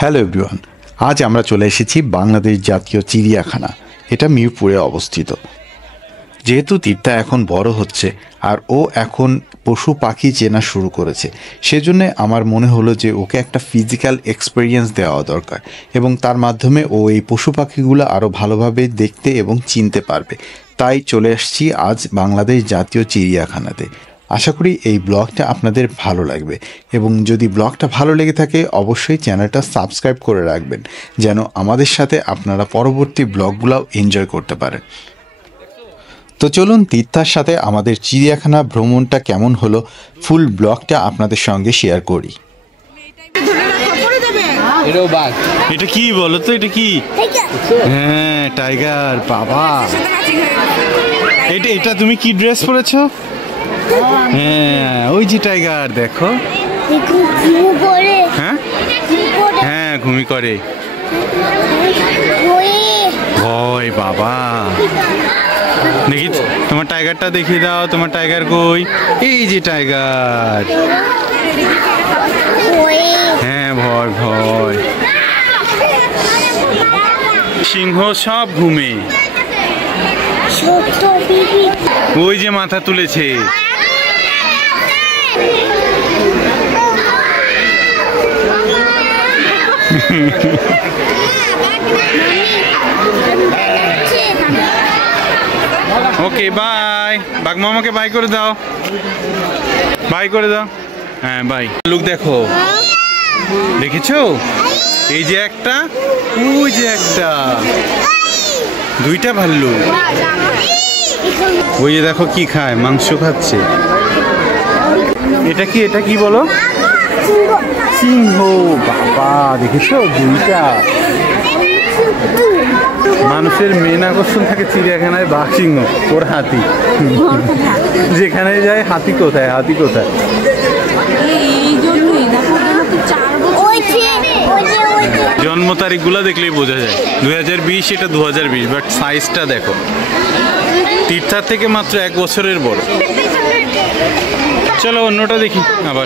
Hello everyone, আজ আমরা চলে এসেছি বাংলাদেশ জাতীয় চিড়িয়াখানা। এটা মিরপুরে অবস্থিত। যেহেতু তীর্থা এখন বড় হচ্ছে আর ও এখন পশু পাখি চেনা শুরু করেছে, সেজন্য আমার মনে হলো যে ওকে একটা ফিজিক্যাল এক্সপেরিয়েন্স দেওয়া দরকার এবং তার মাধ্যমে ও এই পশু পাখিগুলো আরও ভালোভাবে দেখতে এবং চিনতে পারবে। তাই চলে আসছি আজ বাংলাদেশ জাতীয় চিড়িয়াখানাতে। আশা করি এই ব্লগটা আপনাদের ভালো লাগবে এবং যদি ব্লগটা ভালো লেগে থাকে অবশ্যই চ্যানেলটা সাবস্ক্রাইব করে রাখবেন, যেন আমাদের সাথে আপনারা পরবর্তী ব্লগগুলোও এনজয় করতে পারেন। তো চলুন তীর্থার সাথে আমাদের চিড়িয়াখানা ভ্রমণটা কেমন হলো ফুল ব্লগটা আপনাদের সঙ্গে শেয়ার করি। এটা কি বলো তো, এটা কি? হ্যাঁ, টাইগার। বাবা, এটা তুমি কি ড্রেস পরেছো? হ্যাঁ, ওই যে টাইগার, দেখো। হ্যাঁ হ্যাঁ, ঘুমি করে। ভয় বাবা। দেখি তোমার টাইগারটা দেখিয়ে দাও। তোমার টাইগার কই? এই যে টাইগার। হ্যাঁ, ভয় ভয়। সিংহ সব ঘুমে। ওই যে মাথা তুলেছে। ওকে, বাই। বাঘ মামাকে বাই করে দাও, বাই করে দাও। হ্যাঁ, বাই। লুক দেখো, দেখেছো? এই যে একটা, ওই যে একটা, দুইটা ভাল্লুক। ওই যে দেখো কি খায়, মাংস খাচ্ছে। এটা কি, এটা কি বলো? সিংহ। বাবা, দেখেছো? দুইটা। মানুষের মেন আকর্ষণ থাকে চিড়িয়াখানায় বাঘ, সিংহ, ওর হাতি। যেখানে যায় হাতি কোথায়, হাতি কোথায়। জন্ম তারিখ গুলা দেখলেই বোঝা যায় 2020, এটা 2020, বাট সাইজটা দেখো, তীর্থার থেকে মাত্র 1 বছরের বড়। চলো অন্যটা দেখি আবার।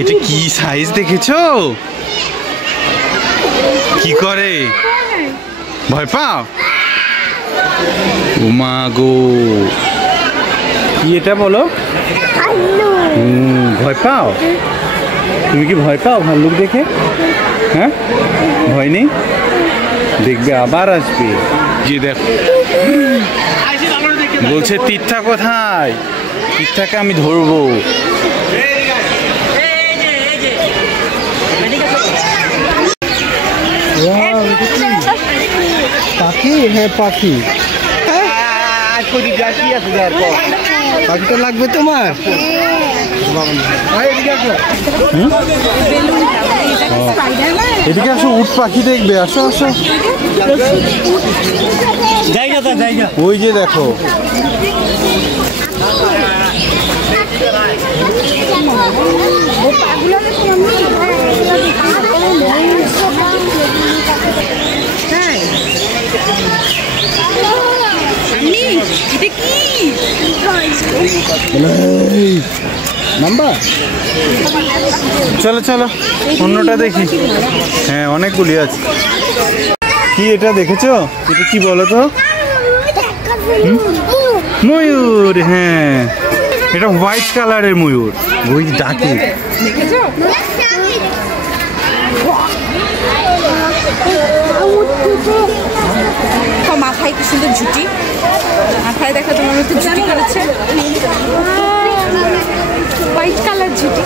এটা কি সাইজ দেখেছো? কি করে? ভয় পাও? উমা গো, কি এটা বলো? ভয় পাও? তুমি কি ভয় পাও ভাল্লুক দেখে? হ্যাঁ, ভয় নেই? দেখবে আবার আসবে। যে দেখো, বলছে তীর্থা কোথায়? তীর্থাকে আমি ধরবো। পাখি? হ্যাঁ, পাখি। পাখিটা লাগবে তোমার? এদিকে আসো, উট পাখি দেখবে। আসো আসো। জায়গাটা জায়গা। ওই যে দেখো, চলো চলো অন্যটা দেখি। হ্যাঁ, অনেকগুলি আছে। কি এটা দেখেছো? এটা কি বলো তো? ময়ূর। হ্যাঁ, এটা হোয়াইট কালারের ময়ূর, ওই ডাকে। মাথায় কি সুন্দর ঝুটি, মাথায় দেখো তোমার মতো ঝুটি করেছে, হোয়াইট কালার ঝুটি।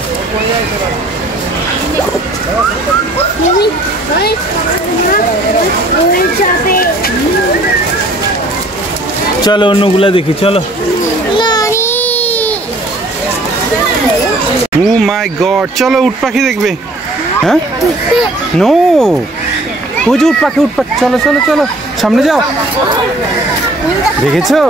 চলো অন্যগুলা দেখি, চলো। ও মাই গড, চলো উট পাখি দেখবে। হ্যাঁ, নো, ওই যে উট পাখি, উট পাখি। চলো চলো চলো, সামনে যাও। দেখেছো?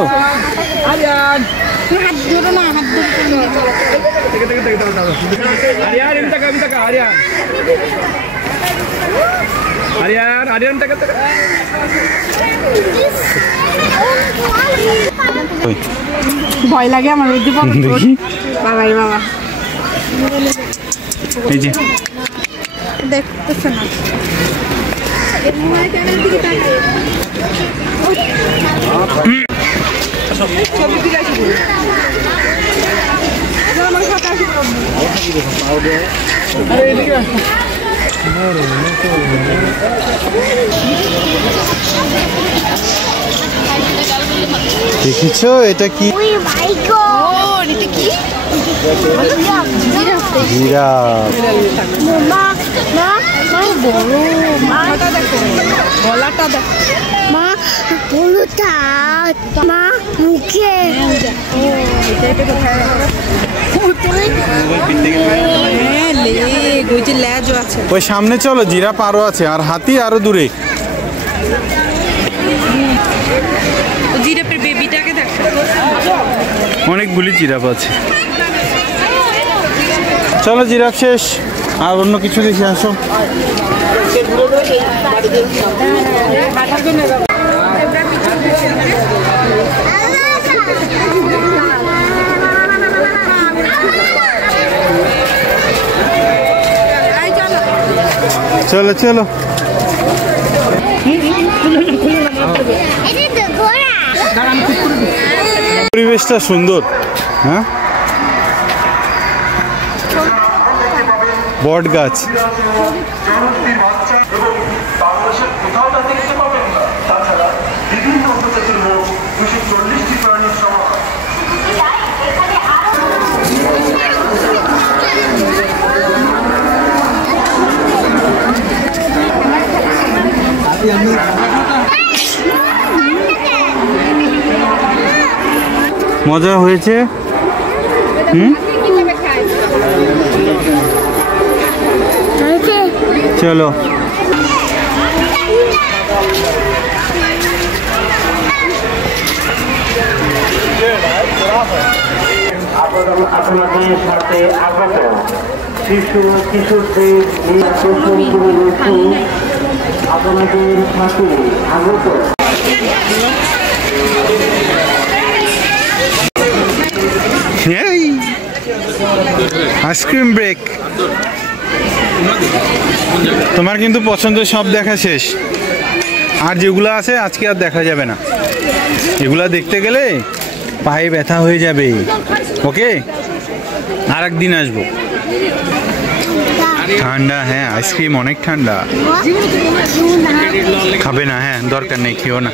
ভয় লাগে আমার। দেখি, বাবাই বাবা। এই যে দেখতেছে না। দেখেছো এটা কি? জিরাফ। গলাটা দেখো মা বলুটা মা মুখে লেগ, ওই যে লেজও আছে। ওই সামনে চলো, জিরাফ আরো আছে, আর হাতি আরো দূরে। জিরাফের বেবিটাকে দেখো। অনেকগুলি জিরাফ আছে। চলো জিরাফ শেষ, আর অন্য কিছু দেখে আসো। চলো চলো, পরিবেশটা সুন্দর। হ্যাঁ, বট গাছ। মজা হয়েছে। চলো আপনাদের সাথে আগত শিশু কিশোরদের আপনাদের সাথে আগত। Ice cream break. তোমার কিন্তু পছন্দের সব দেখা শেষ, আর যেগুলো আছে আজকে আর দেখা যাবে না। এগুলা দেখতে গেলে পায়ে ব্যথা হয়ে যাবে। ওকে, আর একদিন আসবো। ঠান্ডা, হ্যাঁ আইসক্রিম অনেক ঠান্ডা। খাবে না? হ্যাঁ দরকার নেই, খেও না।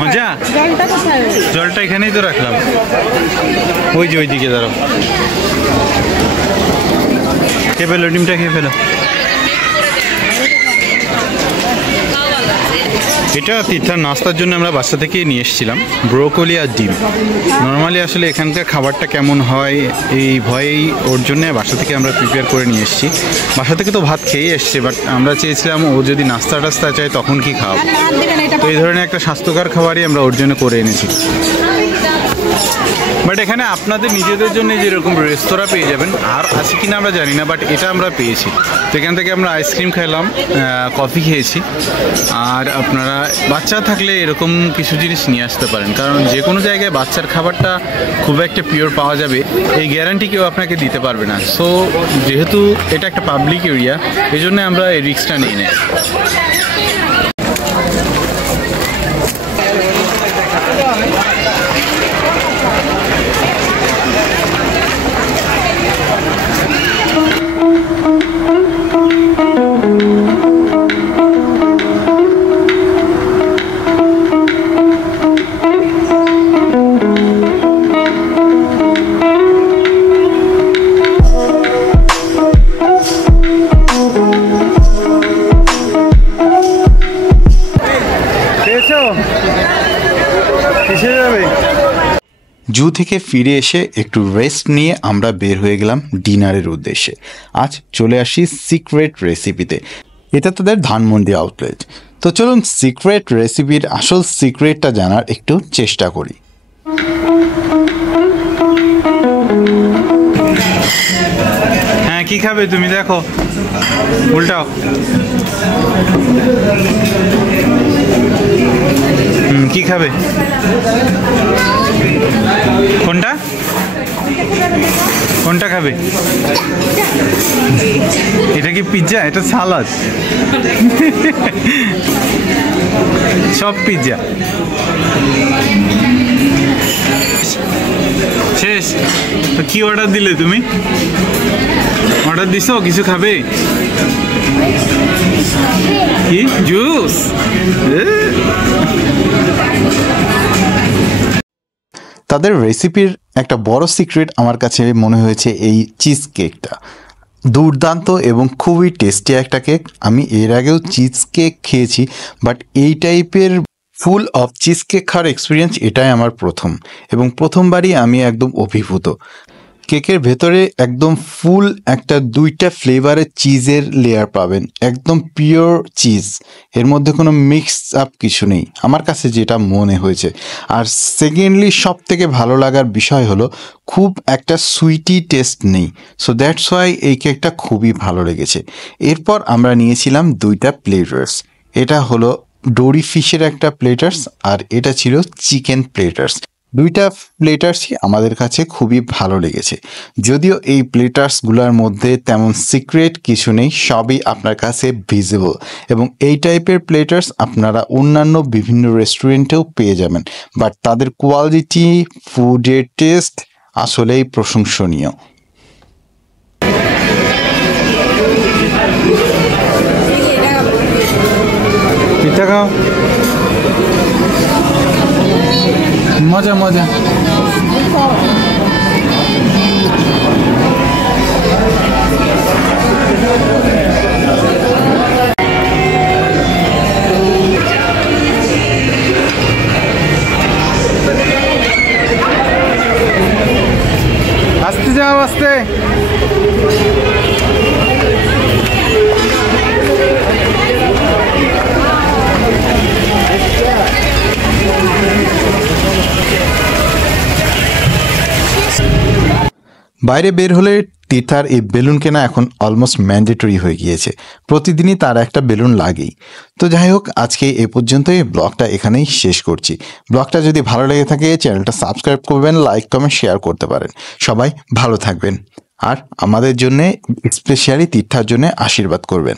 মজা। জলটা এখানেই তো রাখলাম, ওই যে ওইদিকে দাঁড়াও। খেয়ে ফেলো, ডিমটা খেয়ে ফেলো। এটা তীর্থার নাস্তার জন্য আমরা বাসা থেকে নিয়ে এসেছিলাম, ব্রোকলি আর ডিম। নর্মালি আসলে এখানকার খাবারটা কেমন হয় এই ভয়েই ওর জন্য বাসা থেকে আমরা প্রিপেয়ার করে নিয়ে এসেছি। বাসা থেকে তো ভাত খেয়ে এসছে, বাট আমরা চেয়েছিলাম ও যদি নাস্তা টাস্তা চায় তখন কি খাওয়াবো, তো এই ধরনের একটা স্বাস্থ্যকর খাবারই আমরা ওর জন্য করে এনেছি। বাট এখানে আপনাদের নিজেদের জন্য যেরকম রেস্তোরাঁ পেয়ে যাবেন, আর আছে কিনা আমরা জানি না, বাট এটা আমরা পেয়েছি। তো এখান থেকে আমরা আইসক্রিম খেলাম, কফি খেয়েছি। আর আপনারা বাচ্চা থাকলে এরকম কিছু জিনিস নিয়ে আসতে পারেন, কারণ যে কোনো জায়গায় বাচ্চার খাবারটা খুব একটা পিওর পাওয়া যাবে এই গ্যারান্টি কেউ আপনাকে দিতে পারবে না। সো যেহেতু এটা একটা পাবলিক এরিয়া, এই জন্য আমরা এই রিস্কটা নিই না। জু থেকে ফিরে এসে একটু রেস্ট নিয়ে আমরা বের হয়ে গেলাম ডিনারের উদ্দেশ্যে। আজ চলে আসি সিক্রেট রেসিপিতে। এটা তাদের ধানমন্ডি আউটলেট। তো চলুন সিক্রেট রেসিপির আসল সিক্রেটটা জানার একটু চেষ্টা করি। হ্যাঁ, কি খাবে তুমি? দেখো, উল্টাও। কি খাবে? কোনটা কোনটা খাবে? এটা কি পিৎজা? এটা সালাদ। সব পিৎজা শেষ। তো কি অর্ডার দিলে তুমি? অর্ডার দিছো কিছু খাবে? কি জুস? তাদের রেসিপির একটা বড় সিক্রেট আমার কাছে মনে হয়েছে এই চিজ কেকটা। দুর্দান্ত এবং খুবই টেস্টি একটা কেক। আমি এর আগেও চিজ কেক খেয়েছি, বাট এই টাইপের ফুল অফ চিজ কেক খাওয়ার এক্সপিরিয়েন্স এটাই আমার প্রথম, এবং প্রথমবারই আমি একদম অভিভূত। কেকের ভেতরে একদম ফুল একটা 2টা ফ্লেভারের চিজের লেয়ার পাবেন, একদম পিওর চিজ, এর মধ্যে কোনো মিক্স আপ কিছু নেই আমার কাছে যেটা মনে হয়েছে। আর সেকেন্ডলি সব থেকে ভালো লাগার বিষয় হলো খুব একটা সুইটি টেস্ট নেই। সো দ্যাটস ওয়াই এই কেকটা খুবই ভালো লেগেছে। এরপর আমরা নিয়েছিলাম 2টা প্লেটার্স। এটা হলো ডোরি ফিশের একটা প্লেটার্স, আর এটা ছিল চিকেন প্লেটার্স। 2টা প্লেটার্সই আমাদের কাছে খুবই ভালো লেগেছে। যদিও এই প্লেটার্সগুলোর মধ্যে তেমন সিক্রেট কিছু নেই, সবই আপনার কাছে ভিজিবল, এবং এই টাইপের প্লেটার্স আপনারা অন্যান্য বিভিন্ন রেস্টুরেন্টেও পেয়ে যাবেন। বাট তাদের কোয়ালিটি, ফুডের টেস্ট আসলেই প্রশংসনীয়। পিঠা খাও, মজা মজা। আস্তে যাও, আস্তে। বাইরে বের হলে তিথার এই বেলুন কেনা এখন অলমোস্ট ম্যান্ডেটরি হয়ে গিয়েছে। প্রতিদিনই তার একটা বেলুন লাগেই। তো যাই হোক, আজকে এ পর্যন্তই, ব্লগটা এখানেই শেষ করছি। ব্লগটা যদি ভালো লেগে থাকে চ্যানেলটা সাবস্ক্রাইব করবেন, লাইক কমেন্ট শেয়ার করতে পারেন। সবাই ভালো থাকবেন, আর আমাদের জন্যে স্পেশালি তিথার জন্য আশীর্বাদ করবেন।